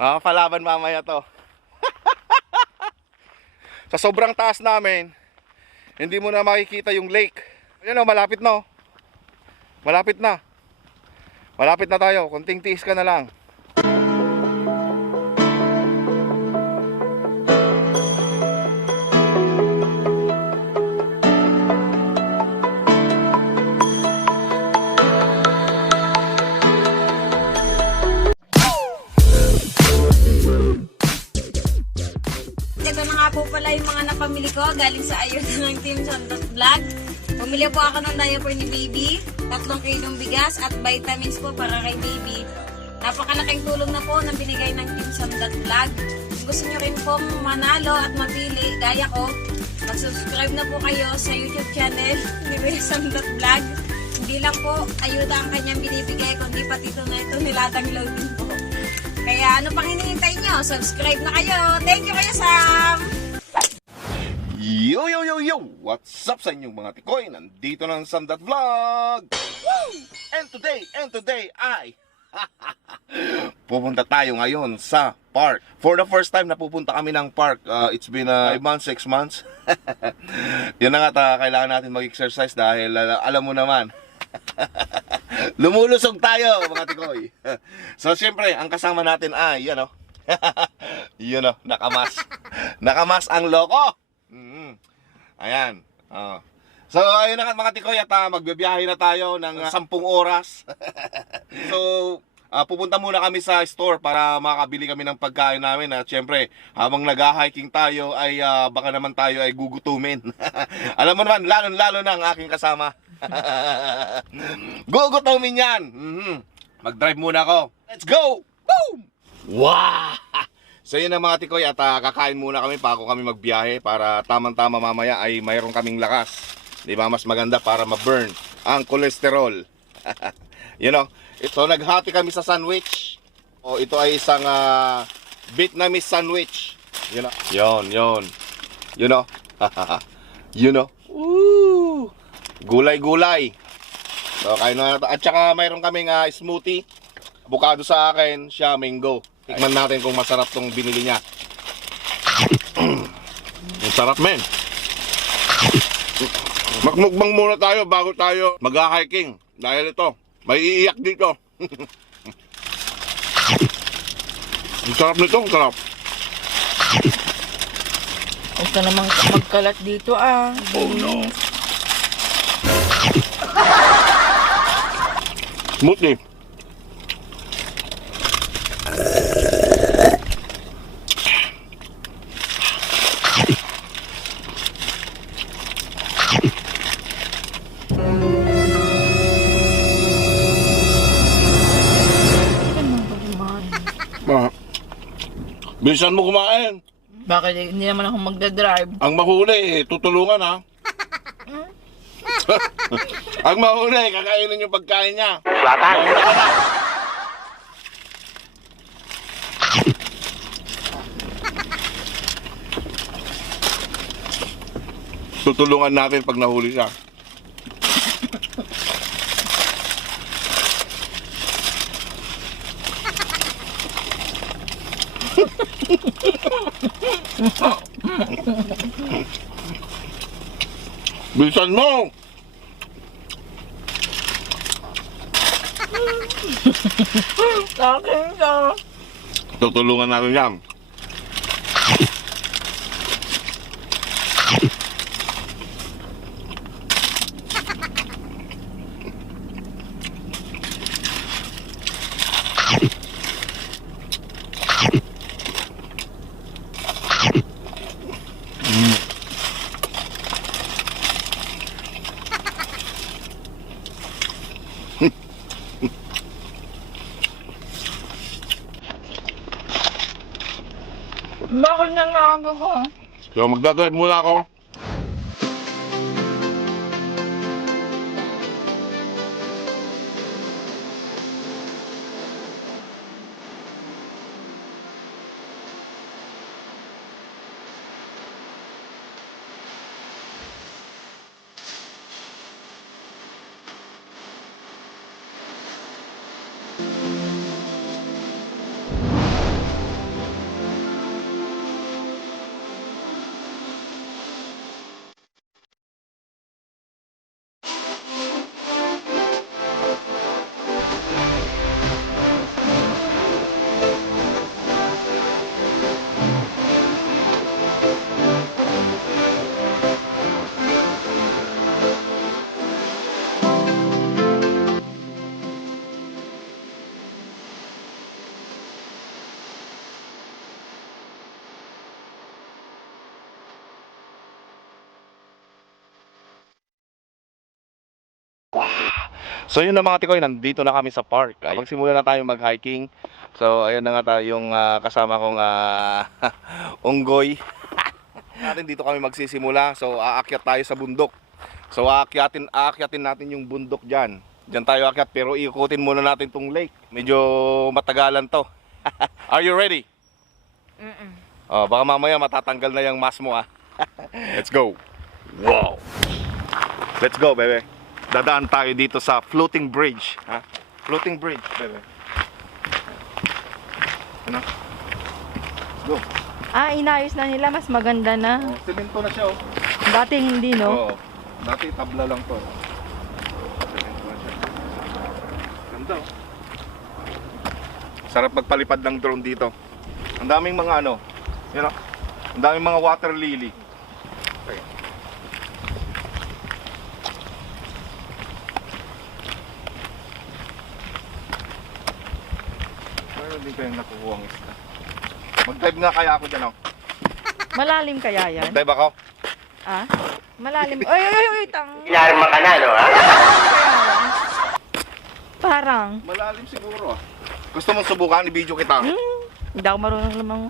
Palaban mamaya to. Sa sobrang taas namin, hindi mo na makikita yung lake. Ayan o, malapit na o. Malapit na. Malapit na tayo, konting tiis ka na lang. Ito na nga po pala yung mga napamili ko galing sa ayuda ng Team Santos Vlog. Pumili po ako ng diaper ni baby, 3 kilong bigas at vitamins po para kay baby. Napakalaking tulong na po na binigay ng Team Santos Vlog. Kung gusto nyo rin pong manalo at mapili, gaya ko, mag-subscribe na po kayo sa YouTube channel ni Kuya Santos Vlog. Hindi lang po ayuda ang kanyang binibigay, kundi pati ito na ito nilatang loading po. Kaya ano pang hinihintay nyo? Subscribe na kayo. Thank you, Kuya Sam! Yo yo yo yo! What's up sa inyong mga tikoy? Nandito ng Sandat Vlog! Woo! And today ay pupunta tayo ngayon sa park. For the first time na pupunta kami ng park. It's been 5 months, 6 months. Yun na nga, kailangan natin mag-exercise dahil alam mo naman. Lumulusog tayo mga tikoy. So syempre, ang kasama natin ay yan o. Yun o, nakamas. Nakamas ang loko. Ayan. So ayun na nga mga tikoy, at magbibiyahe na tayo ng 10 oras. So pupunta muna kami sa store para makabili kami ng pagkain namin. At syempre, habang nag-hiking tayo ay baka naman tayo ay gugutumin. Alam mo naman, lalo na ang aking kasama. Gugutumin yan. Mag-drive muna ako. Let's go! Boom! Wow! So yun na mga tikoy, at kakain muna kami bago kami magbiyahe para tamang-tama mamaya ay mayroon kaming lakas. Di ba? Mas maganda para ma-burn ang kolesterol. You know, ito, naghati kami sa sandwich. O, ito ay isang Vietnamese sandwich. You know? Yon. You know? You know? Woo! Gulay-gulay. So, kain na natin. At saka mayroon kaming smoothie. Avocado sa akin, siya mango. Tikman natin kung masarap tong binili niya. Ang sarap, men. Magmukbang muna tayo bago tayo mag-hiking. Dahil ito, may iiyak dito. Ang sarap nito, ang sarap. Huwag ka namang magkalat dito ah. Oh no. Smoothie. Bilisan mo kumain. Bakit hindi naman ako magdadrive? Ang mahuli, tutulungan ha. Ang mahuli, kakainin yung pagkain niya. Tutulungan natin pag nahuli siya. Bilisan mo! Akin ka. Tutulungan natin yan. Bakit nangaga ko? So magdadrive muna ako. So yun na mga tikoy, nandito na kami sa park. Magsimula na tayo mag-hiking. So ayun na nga tayong kasama kong unggoy. Natin dito kami magsisimula. So aakyat tayo sa bundok. So aakyatin natin yung bundok diyan. Diyan tayo aakyat pero ikutin muna natin tong lake. Medyo matagalan to. Are you ready? Oh, baka mamaya matatanggal na yung mask mo ah. Let's go. Wow. Let's go, bebe. Dadaan tayo dito sa floating bridge, ha? Floating bridge, bebe. Ano? Let's go. Inayos na nila. Mas maganda na. Oh, semento na siya, oh. Dati hindi, no? Oo. Dati tabla lang to. Semento na siya. Ganda, oh. Sarap magpalipad ng drone dito. Ang daming mga ano, you know? Ang daming mga water lily. Okay. Meron din kayong nakukuha ang isda. Mag-dive nga kaya ako dyan, oh. Malalim kaya yan? Mag-dive ako. Malalim. Oy, tang. Inarma ka na, no, ha? Parang. Malalim siguro, ah. Gusto mong subukan? I-video kita. Hindi ako marunong lamang.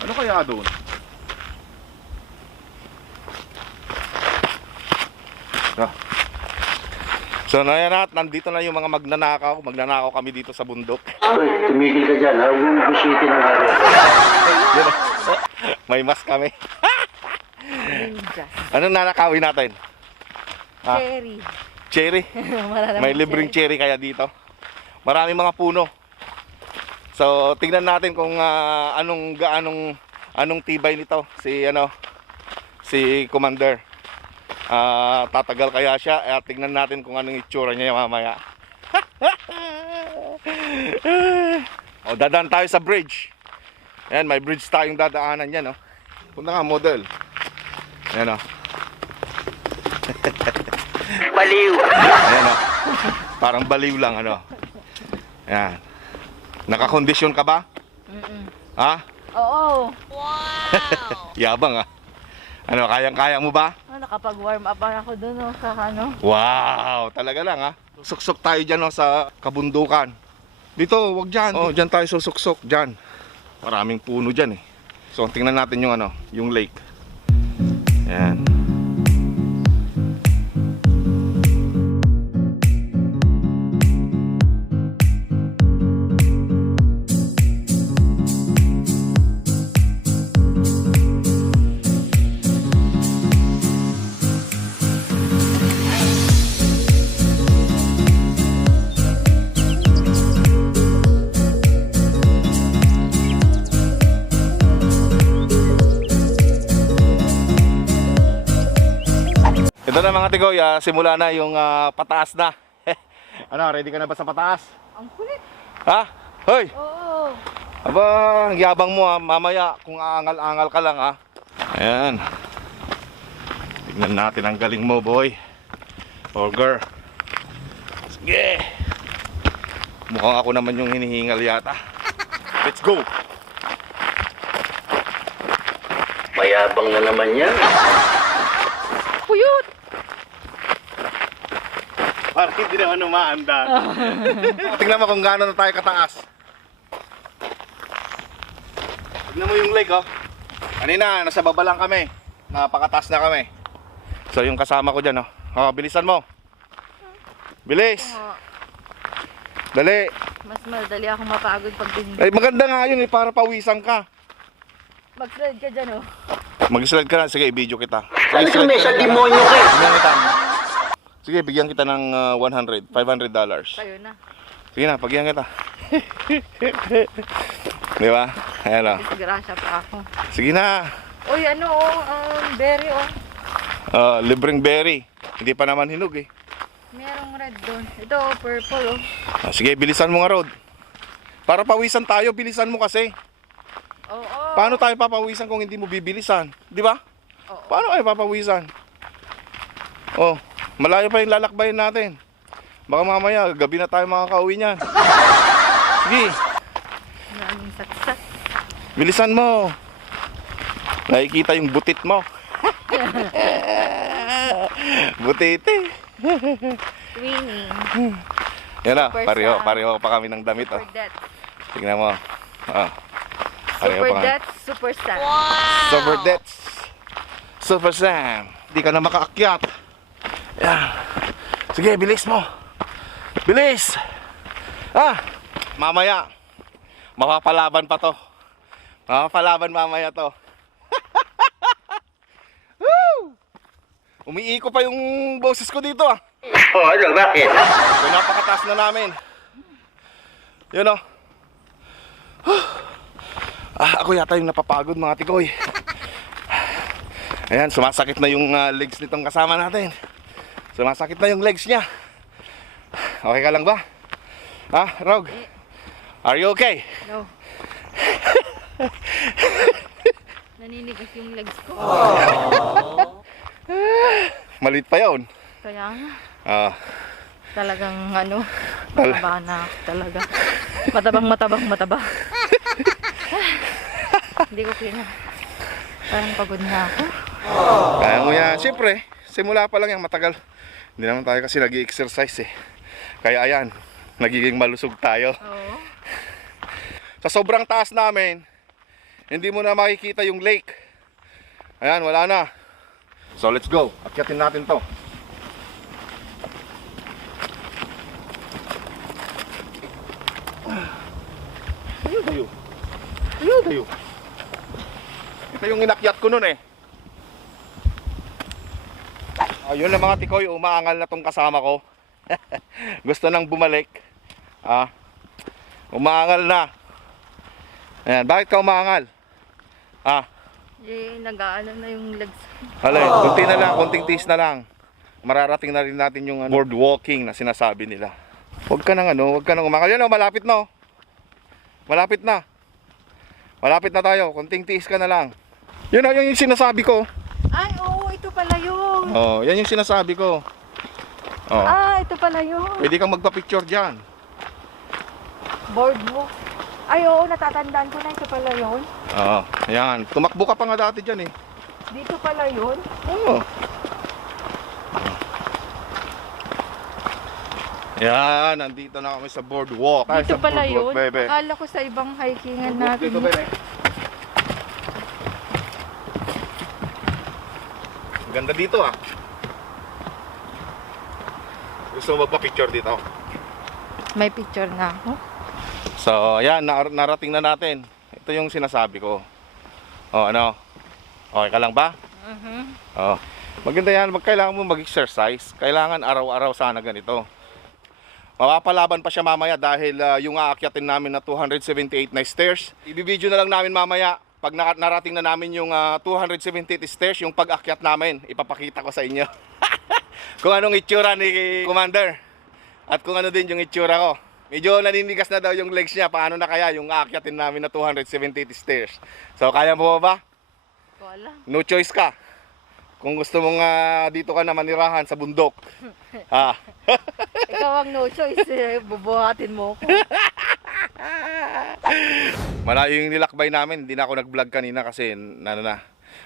Ano kaya doon? So na yan at nandito na yung mga magnanakaw. Magnanakaw kami dito sa bundok. Uy, tumigil ka dyan, ha? Huwag mong busitin ang hari. May mas kami. Ninja. Anong nanakawin natin? Cherry. Cherry. May libreng cherry kaya dito. Maraming mga puno. So tingnan natin kung anong tibay nito si Commander. Tatagal kaya siya. Tingnan natin kung anong itsura niya mamaya. O, dadaan tayo sa bridge. Ayan, may bridge tayong dadaanan yan, no? Punta nga, model. Ayan, o. Baliw. Ayan, o. Parang baliw lang, ano. Ayan. Nakakondisyon ka ba? Ha? Oo. Yabang, ah. Ano, kayang-kaya mo ba? Nakapag-warm up ako dun, sa ano. Wow, talaga lang, ha. Suksok tayo dyan, no, sa kabundukan. Dito, wag dyan. Oh, dyan tayo susuksok, dyan. Maraming puno dyan, eh. So, tingnan natin yung yung lake. Ayan. Ito na mga tigoy, simula na yung pataas na. Ano, ready ka na ba sa pataas? Ang kulit. Ha? Hoy! Oo. Aba, ang yabang mo, mamaya kung aangal-angal ka lang, ha. Ayan. Tignan natin ang galing mo, boy. Or girl. Sige. Mukhang ako naman yung hinihingal yata. Let's go. Mayabang na naman yan. Puyot. Parang hindi naman umaandar. Tingnan mo kung gaano na tayo kataas. Tignan mo yung lake, oh. Kanina, nasa baba lang kami. Napakataas na kami. So yung kasama ko dyan, oh. Oh, bilisan mo. Bilis. Dali. Mas madali ako mapagod pag din. Ay, maganda nga yun, eh, para pawisan ka. Mag-slide ka dyan, oh. Mag-slide ka na. Sige, i-video kita. Talagang may sa demonyo ka, eh. Bigyan kita. Sige, bigyan kita ng $500. Kayo na. Sige na, pagyan kita. Di ba? Ayan, oh. Disgrasya pa ako. Sige na. Uy, ano, berry, Libreng berry. Hindi pa naman hinog, eh. Merong red doon. Ito, purple, Sige, bilisan mo nga, Rod. Para pawisan tayo, bilisan mo kasi. Oo. Paano tayo papawisan kung hindi mo bibilisan? Di ba? Oo. Paano kayo papawisan? Oh, malayo pa yung lalakbayin natin. Baka mamaya, gabi na tayo makakauwi niyan. Sige, Maraming saksak. bilisan mo. Nakikita yung butit mo. Butiti. Twinning. Yan na, Super pareho pa kami ng damit. Oh. Super Dets. Tingnan mo. Ah. Pareho Super pa kami. Dets, Super Sam. Super Dets. Super Sam. Hindi ka na makaakyat. Yan. Sige, bilis mo. Bilis. Mamaya. Mapapalaban pa to. Mapapalaban mamaya to. Woo! Umiiko pa yung boses ko dito ah. Oh, ano, bakit? So, napakataas na namin. Yun o. Ako yata yung napapagod mga tikoy. Ayan, sumasakit na yung legs nitong kasama natin. Sumasakit na yung legs niya. Okay ka lang ba? Rog? Are you okay? No. Naninigas yung legs ko. Malit pa yun. Kaya nga, Ah, talagang ano, mataba na ako talaga. Mataba. Hindi ko kina. Parang pagod na ako. kaya mo yan. Siyempre, simula pa lang yan matagal. Hindi naman tayo kasi nag-i-exercise eh. Kaya ayan, nagiging malusog tayo. Oo. Sa sobrang taas namin, hindi mo na makikita yung lake. Ayan, wala na. So let's go. Akyatin natin to. Ayun. Ito yung inakyat ko nun eh. Ayun na mga tikoy, umaangal na tong kasama ko. Gusto nang bumalik. Umaangal na. Ayan, bakit ka umaangal? Nag-aano na yung legs. Alay, kunti na lang, kunting tiis na lang. Mararating na rin natin yung board walking na sinasabi nila. Huwag ka nang umaangal. Yan o, malapit na o. Malapit na. Malapit na tayo, kunting tiis ka na lang. Yun o, yun yung sinasabi ko. Ay, oo, ito pala yun. Oh, yan yung sinasabi ko. Oh. Ito pala yun. Pwede kang magpa-picture dyan. Boardwalk. Ay, oo, natatandaan ko na ito pala yun. Oo, yan. Tumakbo ka pa nga dati dyan eh. Dito pala yun. Oo. Yan, nandito na kami sa boardwalk. Dito Sa pala boardwalk, yun. bebe. Akala ko sa ibang hikingan natin. Dito, bebe. Ganda dito ah. Gusto mo magpa-picture dito? May picture na ako. So, ayan, narating na natin. Ito yung sinasabi ko. Oh, ano? Okay ka lang ba? Oh. Maganda yan, kailangan mo mag-exercise. Kailangan araw-araw sana ganito. Mapapalaban pa siya mamaya dahil yung aakyatin namin na 278 na stairs. Ibibideo na lang namin mamaya. Pag narating na namin yung 278 stairs, yung pag-akyat namin, ipapakita ko sa inyo. Kung anong itsura ni Commander. At kung ano din yung itsura ko. Medyo naninigas na daw yung legs niya. Paano na kaya yung aakyatin namin na 278 stairs. So, kaya mo ba? Wala. No choice ka. Kung gusto mong dito ka na manirahan sa bundok. Ikaw ang no choice. Bubuhatin mo ko. Malayo yung nilakbay namin. Hindi na ako nag-vlog kanina kasi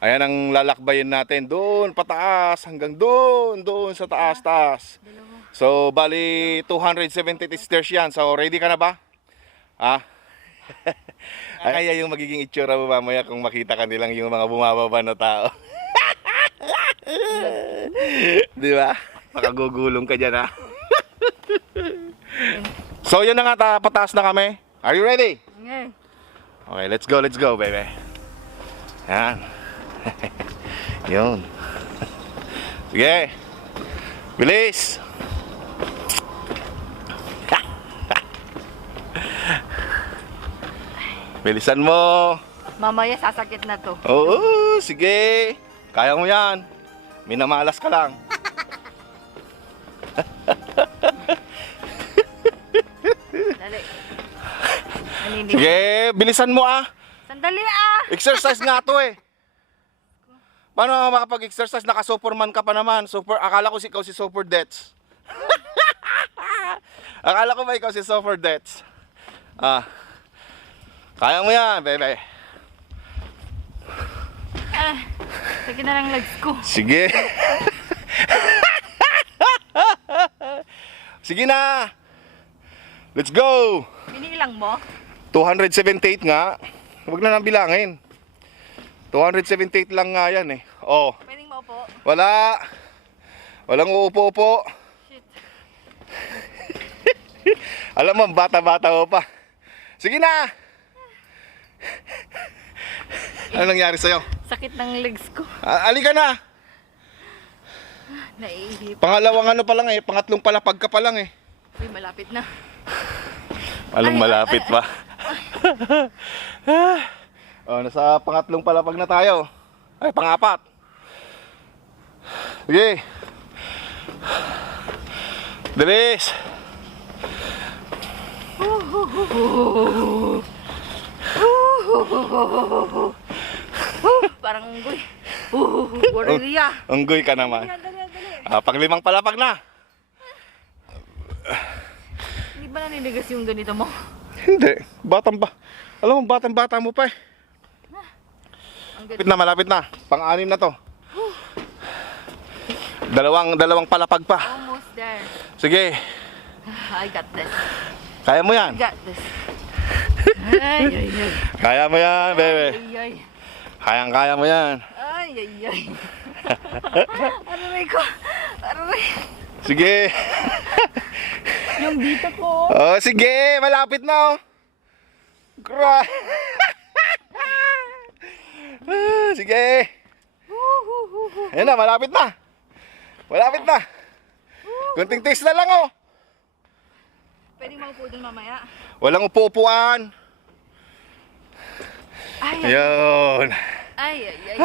ayan ang lalakbayin natin. Doon pataas hanggang doon sa taas. So bali 278 stairs yan. So ready ka na ba? Kaya yung magiging itsura mo mamaya kung makita ka nilang yung mga bumababa na tao. Di ba? Makagugulong ka dyan ha. So yun na nga, pataas na kami. Are you ready? Okay. Okay, let's go, baby. Yan. Yun. Sige. Bilis. Bilisan mo. Mamaya sasakit na to. Oo, sige. Kaya mo yan. Minamalas ka lang. Dali. Naninigas. Sige, bilisan mo ah. Sandali Exercise nga to eh. Paano ka makapag-exercise? Naka-superman ka pa naman. Akala ko ikaw si Super Dets. Akala ko ba ikaw si Super Dets? Kaya mo yan, bebe. Sige na lang legs ko. Sige. Sige na. Let's go. Binilang mo? 278 nga. Huwag na nang bilangin. 278 lang nga yan eh. Oh, Pwedeng maupo? wala. Walang uupo-upo. Shit. Alam mo, bata-bata mo pa. Sige na. Ano nangyari sa'yo? Sakit ng legs ko. Alika na. Naiihip. Pangalawang ano pa lang eh. Pangatlong palapag ka pa lang eh. Uy, malapit na. Anong malapit pa? Oh, nasa pangatlong palapag na tayo. Ay, pangapat. Sige. Bilis. Parang unggoy. Gorilla. Unggoy ka naman. Panglimang palapag na. Hindi ba naninigas yung ganito mo? Hindi. Batang ba? Alam mo, batang-bata mo pa eh. Ang Malapit na, malapit na. Pang-anim na to. Dalawang palapag pa. Almost there. Sige. I got this. Kaya mo yan. I got this. Ay, ay, ay. Kaya mo yan, bebe. Ay, ay. Kayang-kaya mo yan. Ay, ay, ay. Aray ko. Aray. Sige. Yung dito ko. Oh, sige. Malapit na oh. Sige. Ayan na, malapit na. Malapit na. Kunting taste na lang oh. Pwedeng maupo dun mamaya. Walang upo-upuan. Ay, ay, Ayun. ay, ay, ay.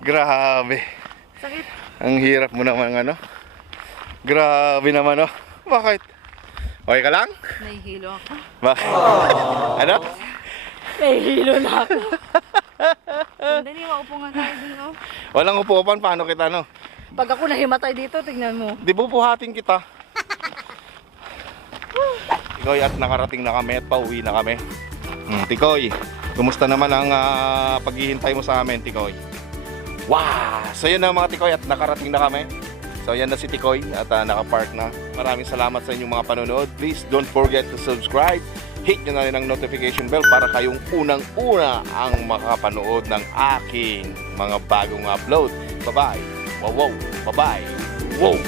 Grabe. Sakit. Ang hirap mo naman ano. Grabe naman oh. Bakit? Okay ka lang? Nahihilo ako. Bakit? Ano? Nahihilo na ako. Sandali, maupo nga tayo dun, oh. Walang upo-upuan. Paano kita no? Pag ako nahimatay dito, tignan mo. Di bubuhatin kita. Tikoy, at nakarating na kami at pauwi na kami. Tikoy, kumusta naman ang paghihintay mo sa amin, Tikoy? Wow! So yun na mga Tikoy, at nakarating na kami. So yan na si Tikoy at nakapark na. Maraming salamat sa inyong mga panonood. Please don't forget to subscribe. Hit nyo na rin ang notification bell para kayong unang-una ang makapanood ng aking mga bagong upload. Bye-bye! Wow, wow! Bye-bye! Wow!